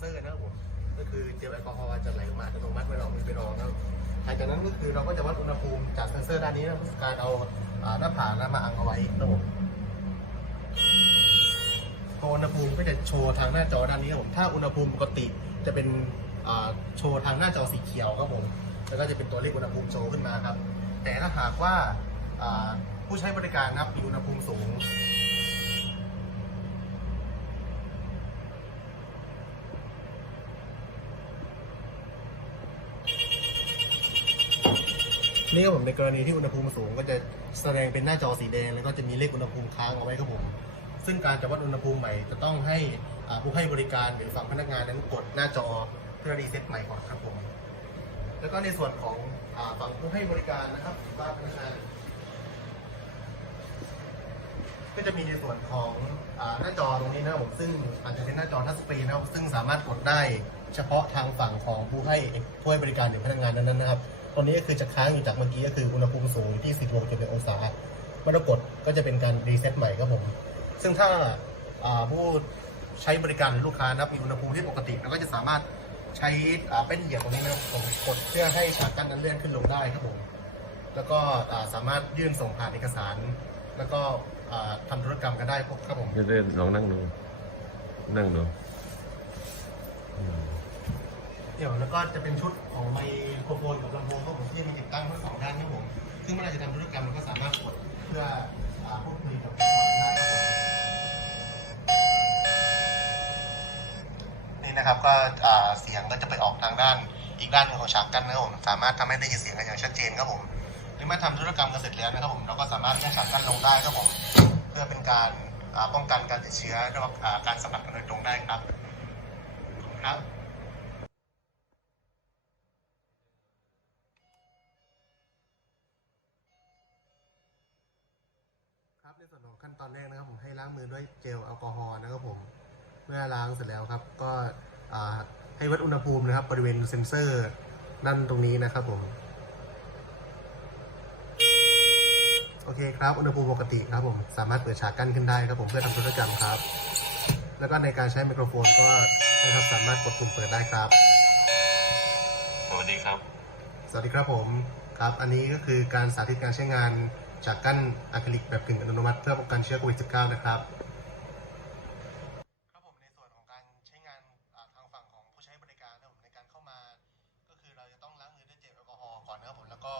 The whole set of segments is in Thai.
เซอร์นะครับผมก็คือเจลแอลกอฮอล์จะไหลออกมาอัตโนมัติเวลาเรามือไปรองนะครับหลังจากนั้นก็คือเราก็จะวัดอุณหภูมิจากเซนเซอร์ด้านนี้นะครับการเอาหน้าผากแล้วมาอังเอาไว้นะครับผมพออุณหภูมิก็จะโชว์ทางหน้าจอด้านนี้ครับผมถ้าอุณหภูมิปกติจะเป็นโชว์ทางหน้าจอสีเขียวครับผมแล้วก็จะเป็นตัวเลขอุณหภูมิโชว์ขึ้นมาครับ แต่ถ้าหากว่าอ่าผู้ใช้บริการนะครับมีอุณหภูมิสูง นี่ครับผมในกรณีที่อุณหภูมิสูงก็จะแสดงเป็นหน้าจอสีแดง แล้วก็จะมีเลขอุณหภูมิค้างเอาไว้ครับผม ซึ่งการจะวัดอุณหภูมิใหม่จะต้องให้อาผู้ให้บริการหรือฝั่งพนักงานนั้นกดหน้าจอเพื่อรีเซ็ตใหม่ก่อนครับผม แล้วก็ในส่วนของฝั่งผู้ให้บริการนะครับหรือว่าพนักงานก็จะมีในส่วนของอหน้าจอตรงนี้นะครับผมซึ่งอาจจะเป็นหน้าจอทัชสกรีนนะครับซึ่งสามารถกดได้เฉพาะทางฝั่งของผู้ให้ผู้ให้บริการหรือพนักงานนั้นๆนะครับ ตรงนี้ก็คือจะค้างอยู่จากเมื่อกี้ก็คืออุณหภูมิสูงที่16.1องศาเมื่อเรากดก็จะเป็นการรีเซ็ตใหม่ครับผม ซึ่งถ้าผู้ใช้บริการหรือลูกค้านะมีอุณหภูมิที่ปกติเราก็จะสามารถใช้เป็นเหยียบตรงนี้นะครับผมกดเพื่อให้ฉากกั้นนั้นเลื่อนขึ้นลงได้ครับผมแล้วก็สามารถยื่นส่งผ่านเอกสาร แล้วก็ทำธุรกรรมกันได้ครับผมเดี๋ยวๆลองนั่งดูนั่งดูอืม เดี๋ยวแล้วก็จะเป็นชุดของไมโครโฟนกับลำโพงครับผมที่มีติดตั้งทั้งสองด้านครับผมซึ่งเมื่อเราจะทำธุรกรรมเราก็สามารถกดเพื่ออพูดคุยกับลูกค้าได้ครับผมนี่นะครับก็เสียงก็จะไปออกทางด้านอีกด้านหนึงของฉากกั้นนะครับผมสามารถทำให้ได้ยินเสียงกันอย่างชัดเจนครับผมหรือเมื่อทำธุรกรรมกันเสร็จแล้วนะครับผมเราก็สามารถแยกฉากกั้นลงได้ครับผมเพื่อเป็นการป้องกันการติดเชื้อหรือว่าอ่าการสัมผัสกันโดยตรงได้ครับขอบคุณครับ ครับ ในส่วนของขั้นตอนแรกนะครับผมให้ล้างมือด้วยเจลแอลกอฮอล์นะครับผมเมื่อล้างเสร็จแล้วครับ ก็อ่าให้วัดอุณหภูมินะครับ บริเวณเซ็นเซอร์ด้านตรงนี้นะครับผม โอเคครับอุณหภูมิปกติครับผมสามารถเปิดฉากกั้นขึ้นได้ครับผมเพื่อทำธุรกรรมครับ แล้วก็ในการใช้ไมโครโฟนก็นะครับสามารถกดปุ่มเปิดได้ครับ สวัสดีครับ สวัสดีครับผมครับ อันนี้ก็คือการสาธิตการใช้งาน จากกั้นอะคริลิกแบบกึ่งอัตโนมัติเพื่อป้องกันเชื้อโควิด -19 นะครับครับผมในส่วนของการใช้งานอ่าทางฝั่งของผู้ใช้บริการนะครับผมในการเข้ามา ก็คือเราจะต้องล้างมือด้วยเจลแอลกอฮอล์ก่อนนะครับผมแล้วก็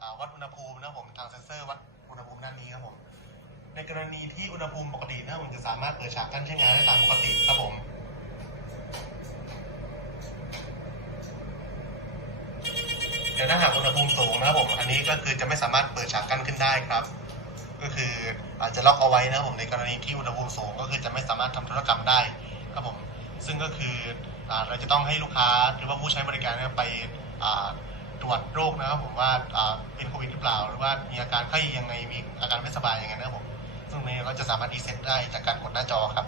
อ่าวัดอุณหภูมินะครับผมทางเซ็นเซอร์วัดอุณหภูมิด้านนี้ครับผมในกรณีที่อุณหภูมิปกตินะครับผมจะสามารถเปิดฉากกั้นใช้งานได้ตามปกติครับผม แต่ถ้าหากอุณหภูมิสูงนะครับผมอันนี้ก็คือจะไม่สามารถเปิดฉากกั้นขึ้นได้ครับ ก็คืออาจจะล็อกเอาไว้นะครับผมในกรณีที่อุณหภูมิสูงก็คือจะไม่สามารถทำธุรกรรมได้ครับผมซึ่งก็คือเราจะต้องให้ลูกค้าหรือว่าผู้ใช้บริการไปตรวจโรคนะครับผมว่าเป็นโควิดหรือเปล่า หรือว่ามีอาการไข้ยังไงมีอาการไม่สบายยังไงนะครับผมซึ่งในนี้เราจะสามารถรีเซ็ตได้จากการกดหน้าจอครับ